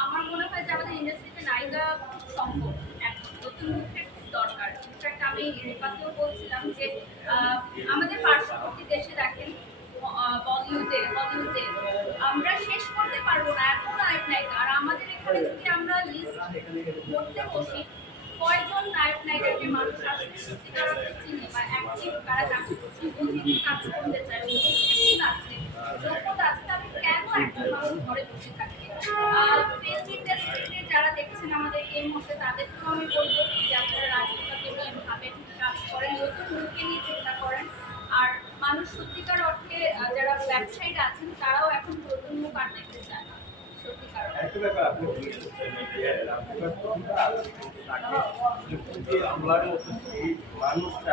আমরা মনে হয় যে আমাদের ইন্ডাস্ট্রিতে নায়িকা সম্ভব নতুন দরকার। ইনফ্যাক্ট আমি রেপাতেও বলছিলাম যে আমাদের পার্শ্ববর্তী দেশে দেখেন বলিউডে, হলিউডে আমরা শেষ করতে পারব না এত নায়ক নায়িকা। আর আমাদের এখানে যদি আমরা লিস্ট করতে বসি, কয়জন নায়ক নায়িকাকে মানুষ আসলে সত্যিকার অর্থে চিনে বা অ্যাক্টিভ কারা কাজ করছে বুঝি কাজ করতে চায় বুঝি আছে যোগ্যতা আছে তাহলে কেন একটা মানুষ ঘরে বসে থাকে ফিল্ম ইন্ডাস্ট্রিতে যারা দেখছেন আমাদের এই মুহূর্তে তাদেরকেও আমি বলব যে আপনারা রাজনীতিকে কাজ করেন নতুন লোককে নিয়ে চিন্তা করেন আর মানুষ সত্যিকার অর্থে যারা ব্যবসায়ীরা আছেন তারাও এখন নতুন মুখ দেখতে চায় না সত্যিকার অর্থে। একটা ব্যাপার আপনি বলেছেন যে রাজনীতির প্রতিভা আছে, তাকে যুক্তি দিয়ে আমলার মতো সেই মানুষটা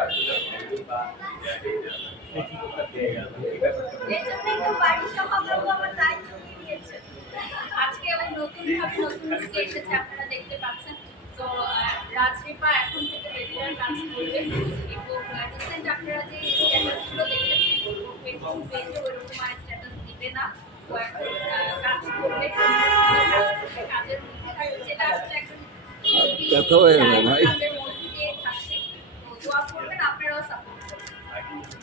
পেয়ে গেল এই ব্যাপারটা আজকে এবং নতুন ভাবে নতুন দিকে এসেছে আপনারা দেখতে পাচ্ছেন। তো রাজরেপা এখন থেকে রেগুলার কাজ করবে এবং রিসেন্ট আপনারা যে স্ট্যাটাসগুলো দেখেছেন ফেসবুক পেজে ওইরকম আর স্ট্যাটাস দিবে না। তো এখন কাজ করবে কাজের যেটা আসলে একজন হয়ে ভাই।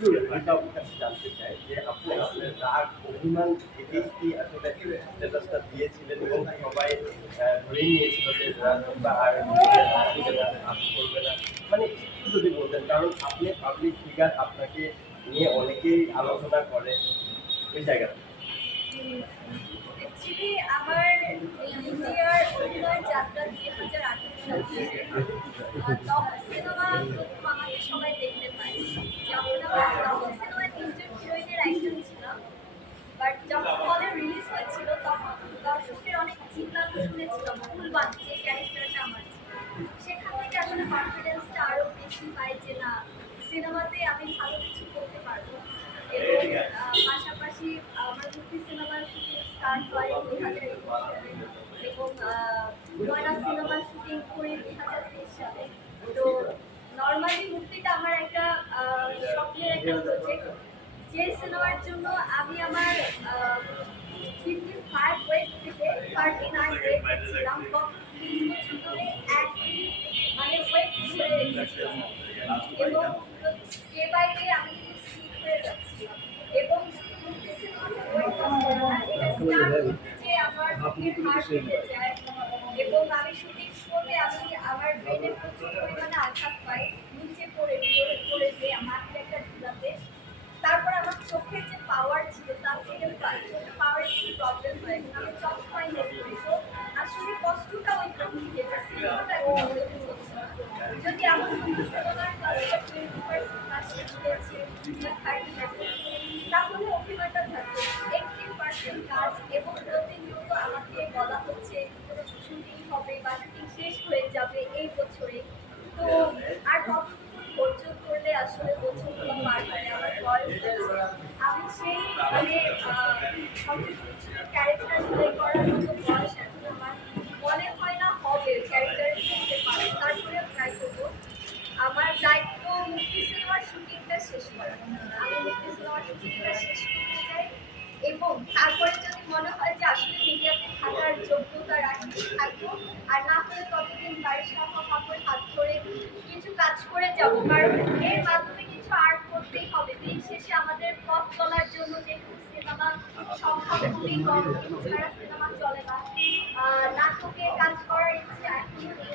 একটু আপনার কাছে জানতে চাই যে আপনি আসলে রাগ অভিমান থেকেই কি আসলে স্ট্যাটাসটা দিয়েছিলেন এবং সবাই ধরেই নিয়েছিল যে রাজনীতি আর করবে না মানে একটু যদি বলতেন কারণ আপনি পাবলিক ফিগার আপনাকে নিয়ে অনেকেই আলোচনা করে ওই জায়গাটা আমার ইন্ডিয়ার অভিনয় যাত্রা দুই হাজার আঠারো সালে। করি দুই হাজার তেইশ সালে। তো নর্মালি মুক্তিটা আমার একটা স্বপ্নের একটা প্রজেক্ট যে সিনেমার জন্য আমি আমার ফিফটি ফাইভ ওয়েট থেকে থার্টি নাইন ওয়েট ছিলাম তিন বছর ধরে মানে ওয়েট ধরে রেখেছিলাম এবং ডে বাই ডে আমি সিট হয়ে যাচ্ছিলাম। এবং মুক্তি সিনেমাতে ওয়েট এটা স্টার্ট যে আমার হার্ট বেড়ে যায় এবং আমি শুটিং করলে আমি আমার ব্রেনে প্রচুর পরিমাণে আঘাত পাই, নিচে পড়ে পড়ে পড়ে যে আমার একটা ঢিলাতে। তারপর আমার চোখের যে পাওয়ার ছিল, তার থেকে চোখের পাওয়ার একটু প্রবলেম হয়। আমি চোখ পাই না আসলে কষ্টটা ওই রকম হচ্ছে না। যদি আমার তাহলে অভিনয়টা থাকবে। এইটটি পার্সেন্ট কাজ এবং প্রতিনিয়ত আমাকে বলা হচ্ছে শুটিং হবে বা শুটিং শেষ হয়ে যাবে এই বছরে তো আর কতটুকু করলে আসলে বছরগুলো পার হয় আমার সেই মানে ক্যারেক্টার প্লে করার মতো আমার মনে হয় না হবে ক্যারেক্টার করতে পারে, তারপরে ট্রাই করব। আমার দায়িত্ব মুক্তি সিনেমার শুটিংটা শেষ করা। আমি মুক্তি সিনেমার শুটিংটা শেষ করতে চাই এবং তারপরে মনে হয় যে আসলে মিডিয়াতে থাকার যোগ্যতা রাখি থাকব আর না হলে ততদিন বাড়ির সাফা কাপড় হাত ধরে কিছু কাজ করে যাব। কারণ এর মাধ্যমে কিছু আর্ট করতেই হবে। দিন শেষে আমাদের পথ চলার জন্য যেহেতু সিনেমা সংখ্যা খুবই কম। সিনেমা চলে না। নাটকে কাজ করার ইচ্ছে এখন নেই।